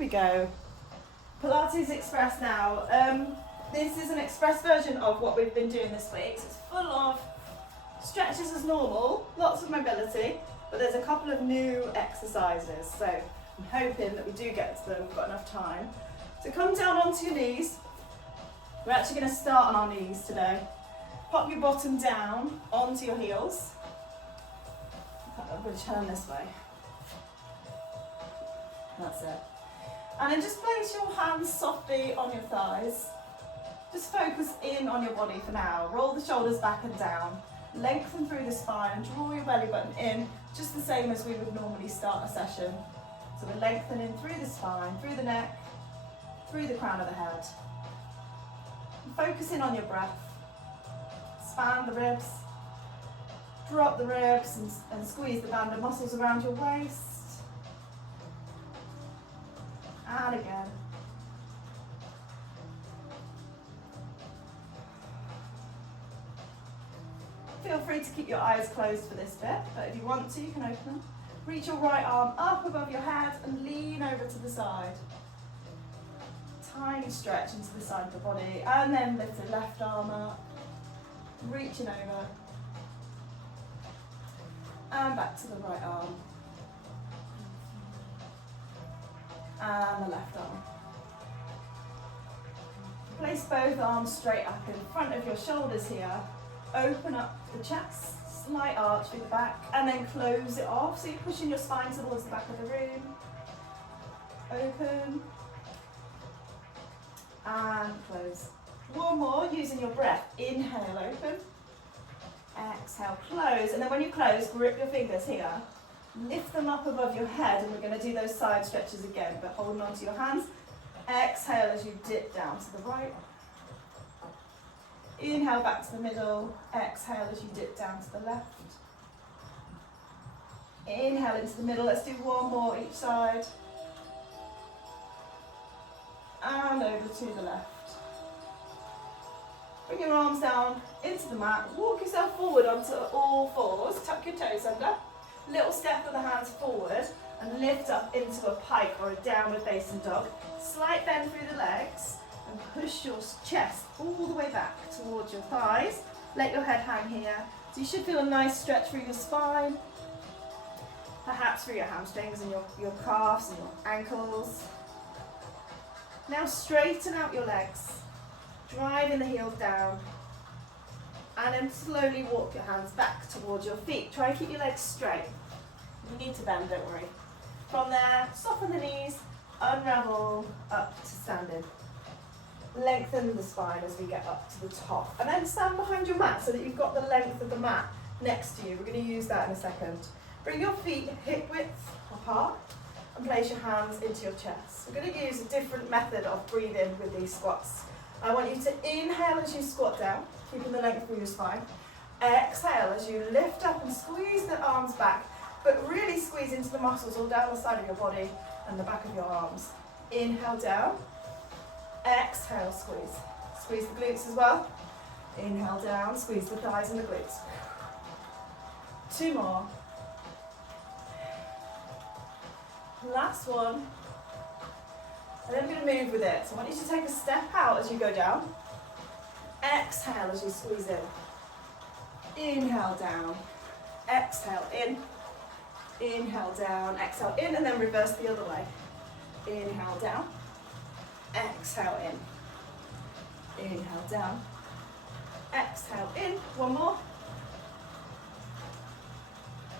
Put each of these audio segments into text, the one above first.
we go. Pilates Express now. This is an express version of what we've been doing this week. So it's full of stretches as normal, lots of mobility, but there's a couple of new exercises. So I'm hoping that we do get to them, we've got enough time. So come down onto your knees. We're actually going to start on our knees today. Pop your bottom down onto your heels. I'm going to turn this way. That's it. And then just place your hands softly on your thighs. Just focus in on your body for now. Roll the shoulders back and down. Lengthen through the spine and draw your belly button in, just the same as we would normally start a session. So we're lengthening through the spine, through the neck, through the crown of the head. And focus in on your breath. Expand the ribs. Drop the ribs and squeeze the band of muscles around your waist. And again. Feel free to keep your eyes closed for this bit, but if you want to, you can open them. Reach your right arm up above your head and lean over to the side. Tiny stretch into the side of the body, and then lift the left arm up, reaching over, and back to the right arm. And the left arm. Place both arms straight up in front of your shoulders here. Open up the chest, slight arch through the back, and then close it off. So you're pushing your spine towards the back of the room. Open. And close. One more, using your breath. Inhale, open. Exhale, close. And then when you close, grip your fingers here. Lift them up above your head, and we're going to do those side stretches again, but holding on to your hands. Exhale as you dip down to the right. Inhale back to the middle. Exhale as you dip down to the left. Inhale into the middle. Let's do one more each side. And over to the left. Bring your arms down into the mat. Walk yourself forward onto all fours. Tuck your toes under. Little step of the hands forward and lift up into a pike or a downward facing dog. Slight bend through the legs and push your chest all the way back towards your thighs. Let your head hang here. So you should feel a nice stretch through your spine, perhaps through your hamstrings and your calves and your ankles. Now straighten out your legs, driving the heels down. And then slowly walk your hands back towards your feet. Try and keep your legs straight. You need to bend, don't worry. From there, soften the knees, unravel up to standing. Lengthen the spine as we get up to the top. And then stand behind your mat so that you've got the length of the mat next to you. We're going to use that in a second. Bring your feet hip width apart and place your hands into your chest. We're going to use a different method of breathing with these squats. I want you to inhale as you squat down, keeping the length through your spine. Exhale as you lift up and squeeze the arms back, but really squeeze into the muscles all down the side of your body and the back of your arms. Inhale down. Exhale, squeeze. Squeeze the glutes as well. Inhale down, squeeze the thighs and the glutes. Two more. Last one. And then we're going to move with it. So I want you to take a step out as you go down. Exhale as you squeeze in. Inhale down. Exhale in. Inhale down. Exhale in, and then reverse the other way. Inhale down. Exhale in. Inhale down. Exhale in. One more.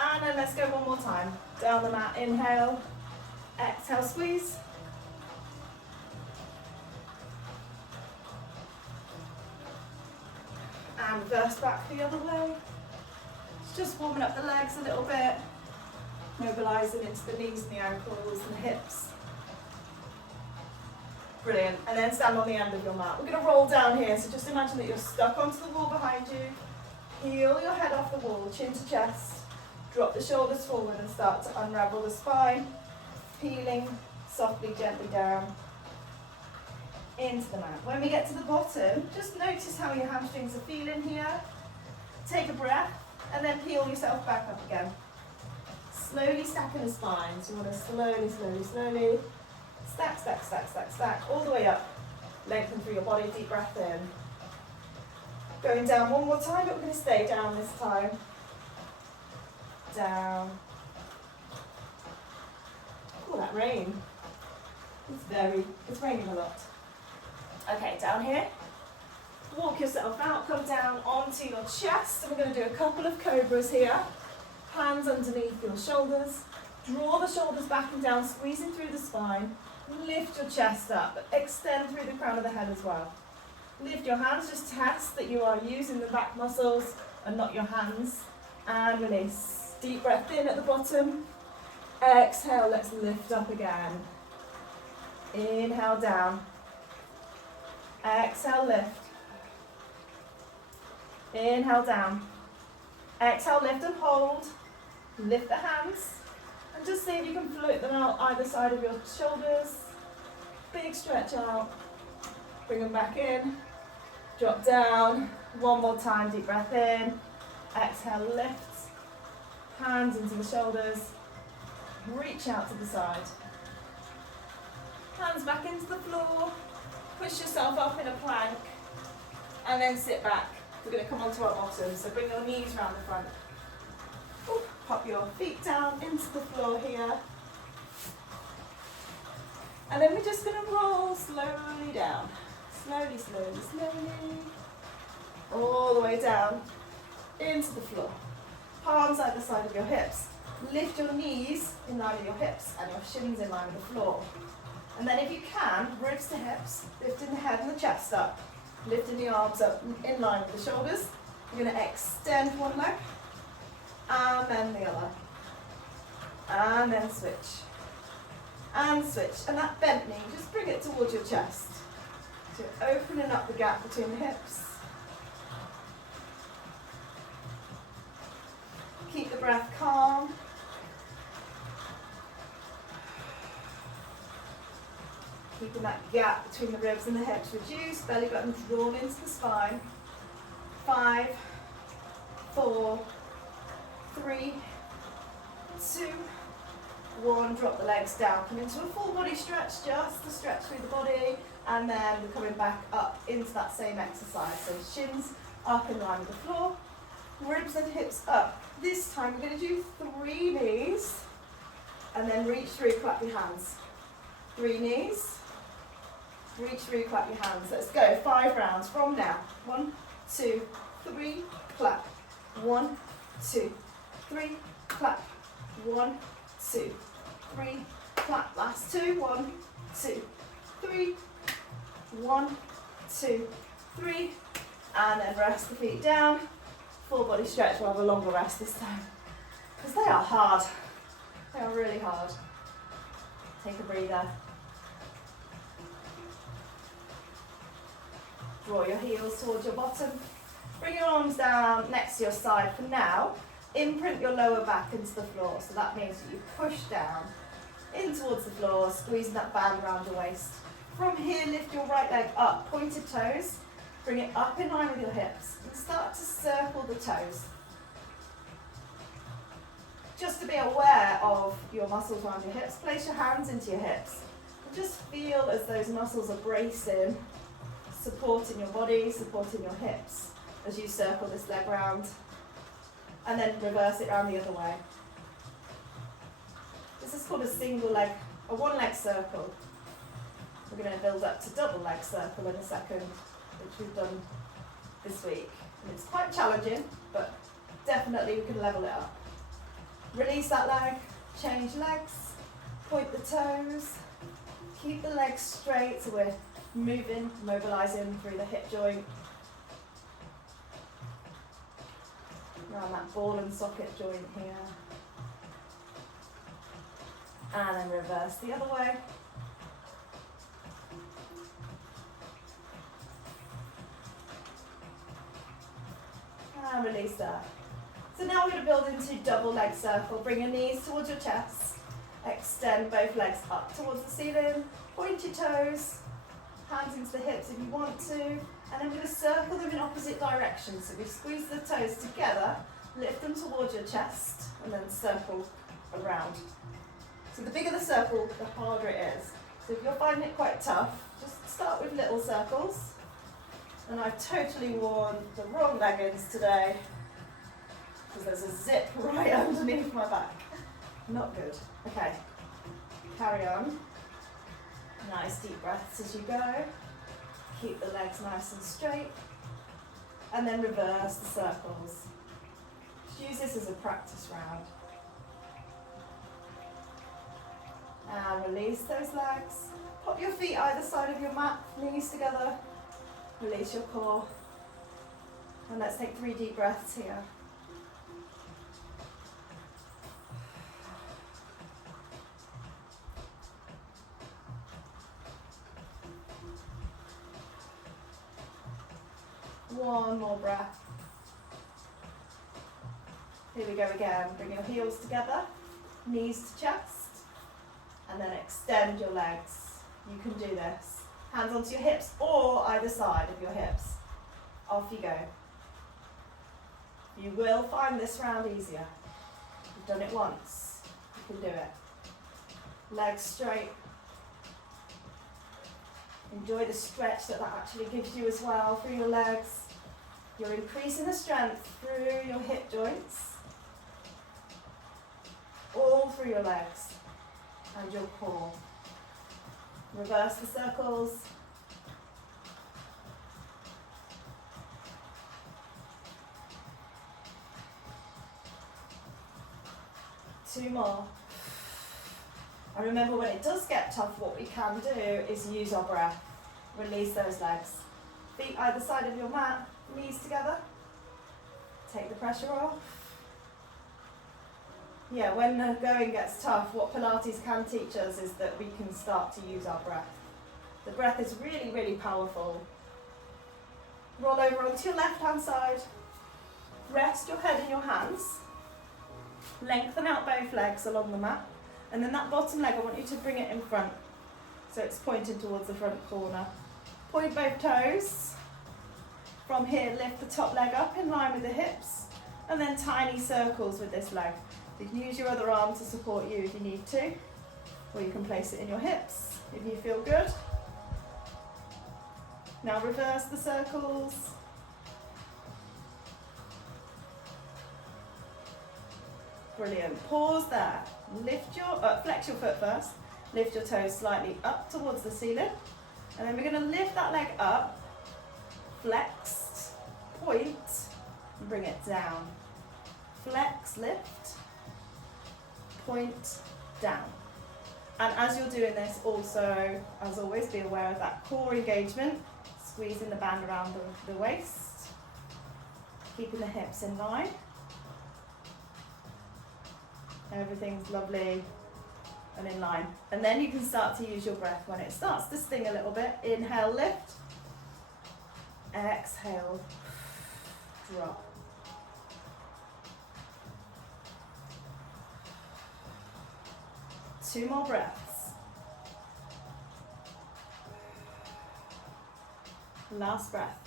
And then let's go one more time. Down the mat. Inhale. Exhale, squeeze. And reverse back the other way. It's just warming up the legs a little bit, mobilising into the knees and the ankles and the hips. Brilliant. And then stand on the end of your mat. We're going to roll down here, so just imagine that you're stuck onto the wall behind you. Heel your head off the wall, chin to chest. Drop the shoulders forward and start to unravel the spine, peeling softly, gently down into the mat. When we get to the bottom, just notice how your hamstrings are feeling here. Take a breath and then peel yourself back up again. Slowly stacking the spine. So you want to slowly Stack, stack, stack, stack, stack, all the way up. Lengthen through your body, deep breath in. Going down one more time, but we're going to stay down this time. Down. Oh, that rain. It's raining a lot. Okay, down here. Walk yourself out, come down onto your chest. And we're going to do a couple of cobras here. Hands underneath your shoulders. Draw the shoulders back and down, squeezing through the spine. Lift your chest up. Extend through the crown of the head as well. Lift your hands, just test that you are using the back muscles and not your hands. And release. Deep breath in at the bottom. Exhale, let's lift up again. Inhale down. Exhale, lift. Inhale down. Exhale, lift and hold. Lift the hands. And just see if you can float them out either side of your shoulders. Big stretch out. Bring them back in. Drop down. One more time, deep breath in. Exhale, lift. Hands into the shoulders. Reach out to the side. Hands back into the floor. Push yourself up in a plank. And then sit back. We're going to come onto our bottom. So bring your knees round the front. Ooh, pop your feet down into the floor here. And then we're just going to roll slowly down. Slowly, slowly, slowly. All the way down into the floor. Palms either side of your hips. Lift your knees in line with your hips and your shins in line with the floor. And then if you can, ribs to hips, lifting the head and the chest up. Lifting the arms up in line with the shoulders. You're going to extend one leg. And then the other. And then switch. And switch. And that bent knee, just bring it towards your chest. So you're opening up the gap between the hips. Keep the breath calm. Keeping that gap between the ribs and the hips reduced. Belly button drawn into the spine. 5, 4, 3, 2, 1. Drop the legs down. Come into a full body stretch, just to stretch through the body. And then we're coming back up into that same exercise. So shins up in line with the floor. Ribs and hips up. This time we're going to do 3 knees. And then reach through, clap your hands. 3 knees. Reach through, clap your hands. Let's go. 5 rounds from now. 1, 2, 3, clap. 1, 2, 3, clap. 1, 2, 3, clap. Last 2. 1, 2, 3. 1, 2, 3. And then rest the feet down. Full body stretch. We'll have a longer rest this time. Because they are hard. They are really hard. Take a breather. Draw your heels towards your bottom. Bring your arms down next to your side for now. Imprint your lower back into the floor. So that means that you push down in towards the floor, squeezing that band around your waist. From here, lift your right leg up, pointed toes. Bring it up in line with your hips and start to circle the toes. Just to be aware of your muscles around your hips, place your hands into your hips. And just feel as those muscles are bracing, supporting your body, supporting your hips as you circle this leg round. And then reverse it around the other way. This is called a one leg circle. We're going to build up to double leg circle in a second, which we've done this week. And it's quite challenging, but definitely we can level it up. Release that leg, change legs, point the toes, keep the legs straight so we're moving, mobilizing through the hip joint. Around that ball and socket joint here. And then reverse the other way. And release that. So now we're going to build into double leg circle. Bring your knees towards your chest. Extend both legs up towards the ceiling. Point your toes. Hands into the hips if you want to. And then we're going to circle them in opposite directions. So we squeeze the toes together, lift them towards your chest, and then circle around. So the bigger the circle, the harder it is. So if you're finding it quite tough, just start with little circles. And I've totally worn the wrong leggings today because there's a zip right underneath my back. Not good. Okay, carry on. Nice deep breaths as you go. Keep the legs nice and straight. And then reverse the circles. Just use this as a practice round. And release those legs. Pop your feet either side of your mat, knees together. Release your core. And let's take 3 deep breaths here. One more breath. Here we go again. Bring your heels together, knees to chest, and then extend your legs. You can do this. Hands onto your hips or either side of your hips. Off you go. You will find this round easier. You've done it once. You can do it. Legs straight. Enjoy the stretch that actually gives you as well through your legs. You're increasing the strength through your hip joints, all through your legs and your core. Reverse the circles. Two more. And remember, when it does get tough, what we can do is use our breath. Release those legs. Feet either side of your mat, knees together. Take the pressure off. Yeah, when the going gets tough, what Pilates can teach us is that we can start to use our breath. The breath is really, really powerful. Roll over onto your left-hand side. Rest your head in your hands. Lengthen out both legs along the mat. And then that bottom leg, I want you to bring it in front. So it's pointing towards the front corner. Point both toes. From here, lift the top leg up in line with the hips. And then tiny circles with this leg. You can use your other arm to support you if you need to. Or you can place it in your hips if you feel good. Now reverse the circles. Brilliant. Pause there. Lift your, flex your foot first. Lift your toes slightly up towards the ceiling. And then we're going to lift that leg up, flexed, point, and bring it down. Flex, lift, point, down. And as you're doing this, also, as always, be aware of that core engagement, squeezing the band around the waist, keeping the hips in line. Everything's lovely and in line. And then you can start to use your breath when it starts to sting a little bit. Inhale, lift. Exhale, drop. Two more breaths. Last breath.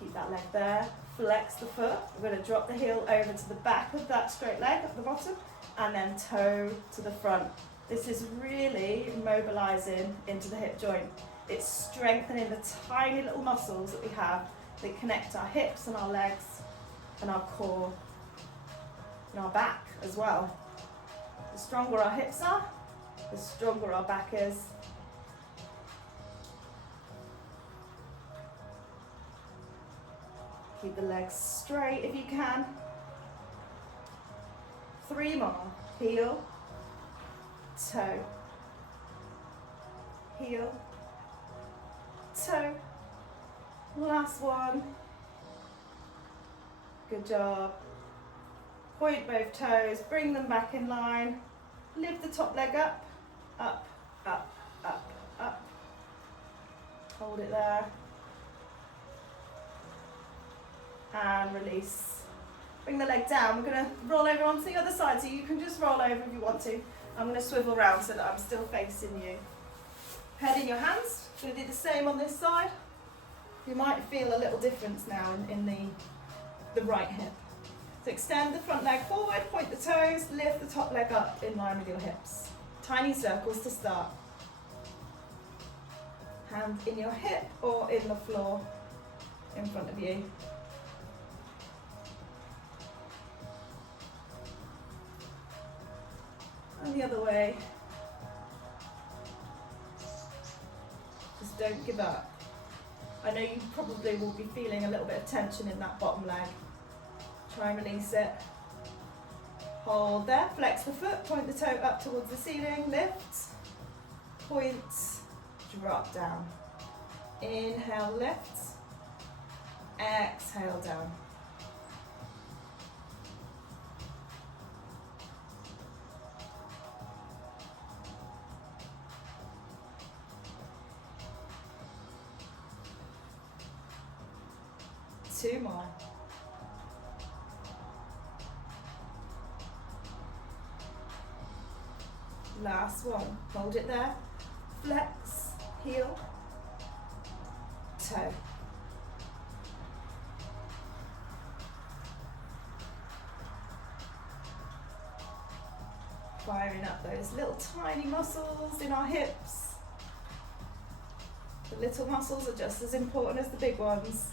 Keep that leg there. Flex the foot. We're going to drop the heel over to the back of that straight leg at the bottom and then toe to the front. This is really mobilizing into the hip joint. It's strengthening the tiny little muscles that we have that connect our hips and our legs and our core and our back as well. The stronger our hips are, the stronger our back is. Keep the legs straight if you can. 3 more. Heel, toe, heel, toe. Last one. Good job. Point both toes, bring them back in line. Lift the top leg up, up, up, up, up. Hold it there. And release. Bring the leg down. We're going to roll over onto the other side, so you can just roll over if you want to. I'm going to swivel around so that I'm still facing you. Head in your hands. Going to do the same on this side. You might feel a little difference now in the right hip. So extend the front leg forward, point the toes, lift the top leg up in line with your hips. Tiny circles to start. Hand in your hip or in the floor in front of you. And the other way. Just don't give up. I know you probably will be feeling a little bit of tension in that bottom leg. Try and release it. Hold there, flex the foot, point the toe up towards the ceiling, lift, point, drop down. Inhale, lift, exhale down. Two more. Last one. Hold it there. Flex, heel, toe. Firing up those little tiny muscles in our hips. The little muscles are just as important as the big ones.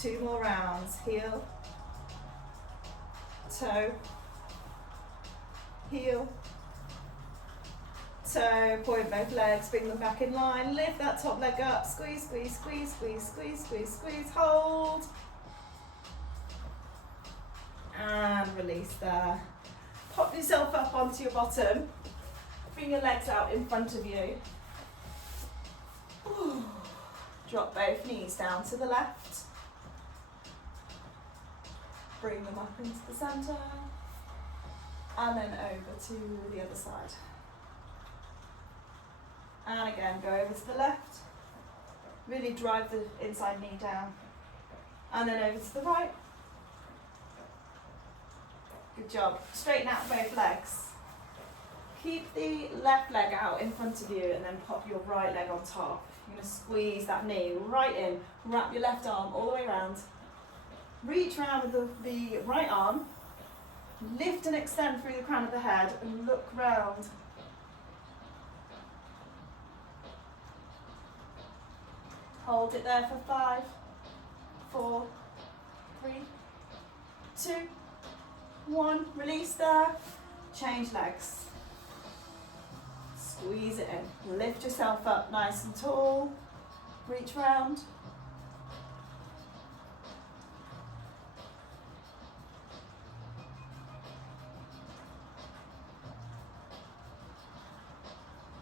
Two more rounds. Heel, toe, heel, toe. Point both legs, bring them back in line. Lift that top leg up. Squeeze, squeeze, squeeze, squeeze, squeeze, squeeze, squeeze. Hold. And release there. Pop yourself up onto your bottom. Bring your legs out in front of you. Ooh. Drop both knees down to the left. Bring them up into the centre, and then over to the other side. And again, go over to the left. Really drive the inside knee down. And then over to the right. Good job. Straighten out both legs. Keep the left leg out in front of you and then pop your right leg on top. You're going to squeeze that knee right in. Wrap your left arm all the way around. Reach around with the right arm, lift and extend through the crown of the head and look round. Hold it there for 5, 4, 3, 2, 1. Release there. Change legs. Squeeze it in. Lift yourself up nice and tall. Reach round.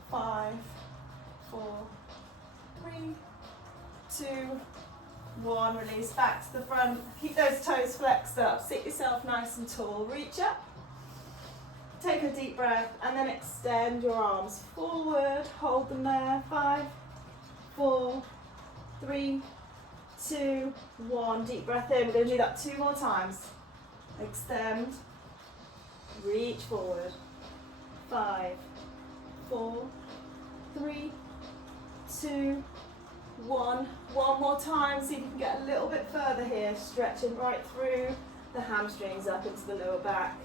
Five, 4, 3, 2, 1. Release back to the front. Keep those toes flexed up. Sit yourself nice and tall. Reach up. Take a deep breath and then extend your arms forward. Hold them there. 5, 4, 3, 2, 1. Deep breath in. We're going to do that 2 more times. Extend. Reach forward. 5, 4, 3, 2, 1. One more time. See if you can get a little bit further here. Stretching right through the hamstrings up into the lower back,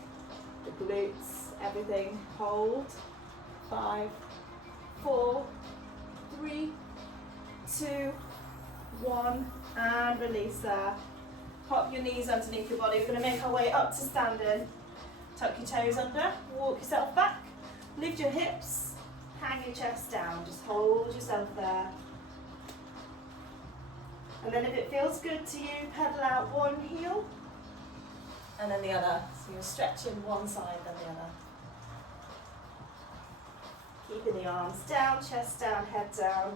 the glutes, everything. Hold. 5, 4, 3, 2, 1. And release there. Pop your knees underneath your body. We're going to make our way up to standing. Tuck your toes under. Walk yourself back. Lift your hips. Hang your chest down, just hold yourself there. And then if it feels good to you, pedal out one heel and then the other. So you're stretching one side, then the other. Keeping the arms down, chest down, head down.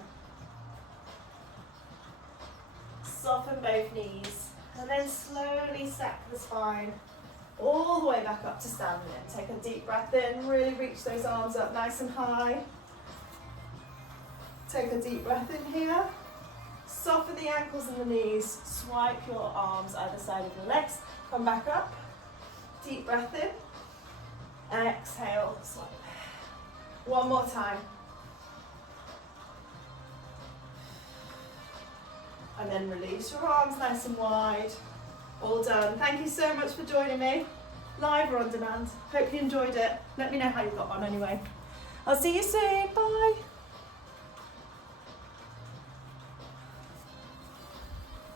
Soften both knees and then slowly stack the spine all the way back up to standing in. Take a deep breath in, really reach those arms up nice and high. Take a deep breath in here. Soften the ankles and the knees. Swipe your arms either side of your legs. Come back up. Deep breath in. Exhale, swipe. One more time. And then release your arms nice and wide. All done. Thank you so much for joining me, live or on demand. Hope you enjoyed it. Let me know how you got on anyway. I'll see you soon. Bye.